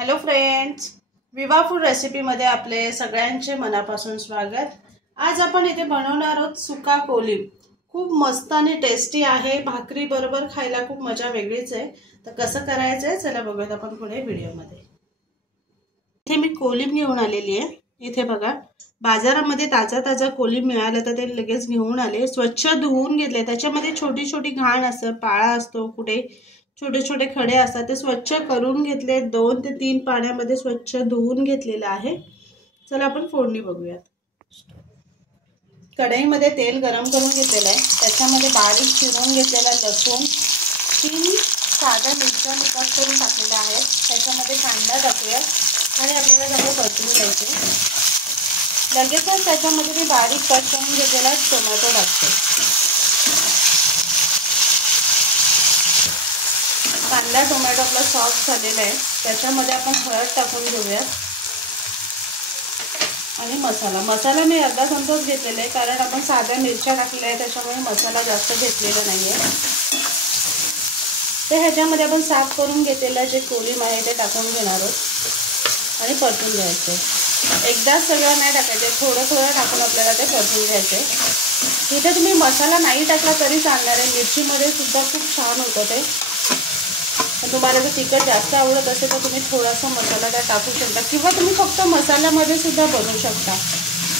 Hello friends, विवा food रेसिपीमध्ये आपले सगळ्यांचे मनापासून स्वागत। आज आपण इथे बनवणार आहोत सुका कोलीम। खूप मस्त आणि टेस्टी आहे, भाकरी बरोबर खायला खूप मजा वेगळीच आहे। तर कसं करायचं आहे चला बघूयात आपण पुढे व्हिडिओमध्ये। इथे मी कोलीम घेऊन आलेली आहे। इथे बघा बाजारामध्ये ताजा कोलीम मिळाला तर ते लगेच घेऊन आले, स्वच्छ धुवून घेतले। त्याच्यामध्ये छोटी छोटी घाण असते, पाळा असतो, कुठे छोटे छोटे खडे असतात, ते स्वच्छ करून घेतले। 2 ते 3 पाण्यामध्ये स्वच्छ धुवून घेतलेले आहे। चला आपण फोडणी बघूयात। कढईमध्ये तेल गरम करून घेतलेलं आहे, त्याच्यामध्ये बारीक चिरून घेतलेला लसूण, 3 साध्या मिरच्या मी कट करून टाकलेल्या आहेत। त्याच्यामध्ये कांदा टाकूया आणि आपल्याला त्याला परतून घ्यायचे। लगेचच त्याच्यामध्ये मी बारीक कट करून घेतलेला टोमॅटो टाकते। कांदा टोमॅटो आपला सॉफ्ट झालेला आहे, त्याच्यामध्ये आपण हळद टाकून घेऊया आणि मसाला मी अर्धा चमचाच घेतलेला आहे, कारण आपण साध्या मिरच्या टाकलेल्या आहेत त्याच्यामुळे मसाला जास्त घेतलेला नाहीये। ते ह्याच्यामध्ये आपण साफ करून घेतलेलं जे कोलीम आहे ते टाकून घेणार आहोत आणि परतून घ्यायचे। एकदाच सगळं नाही टाकायचे, थोडं टाकून आपल्याला ते परतून घ्यायचे। इथे तुम्ही मसाला नाही टाकला तरी चालणार आहे, मिरचीमध्ये सुद्धा खूप छान होतं ते। तुम्हाला जर तिखट जास्त आवडत असेल तर तुम्ही थोडासा मसाला त्यात टाकू शकता, किंवा तुम्ही फक्त मसाल्यामध्ये सुद्धा बनवू शकता।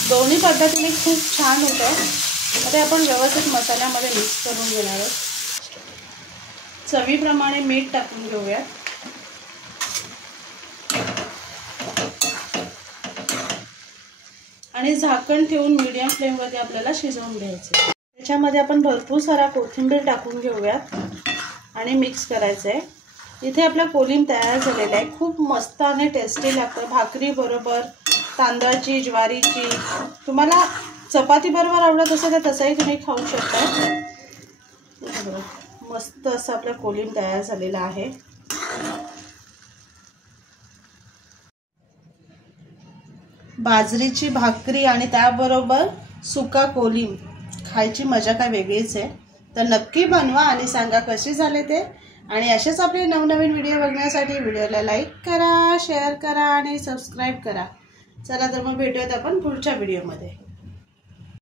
दोन्ही पद्धतीने खूप छान होतं। आता आपण व्यवस्थित मसाल्यामध्ये मिक्स करून घेणार आहोत। चवीप्रमाणे मीठ टाकून घेऊया आणि झाकण ठेवून मीडियम फ्लेमवरती आपल्याला शिजवून घ्यायचे। त्याच्यामध्ये आपण भरपूर सारा कोथिंबीर टाकून घेऊया आणि मिक्स करायचं आहे। इथे आपला कोलीम तयार झालेला आहे, खूप मस्त आणि टेस्टी लागतं भाकरी बरोबर, तांदळाची, ज्वारीची। तुम्हाला चपाती बरोबर आवडत असेल तर तसंही तुम्ही खाऊ शकता। मस्त असं आपला कोलीम तयार झालेला आहे। बाजरीची भाकरी आणि त्याबरोबर सुका कोलीम खायची मजा काय वेगळीच आहे। तर नक्की बनवा आणि सांगा कशी झाले ते। आणि असेच आपले नवनवीन व्हिडिओ बघण्यासाठी व्हिडिओला लाईक करा, शेअर करा आणि सबस्क्राईब करा। चला तर मग भेटूयात आपण पुढच्या व्हिडिओमध्ये।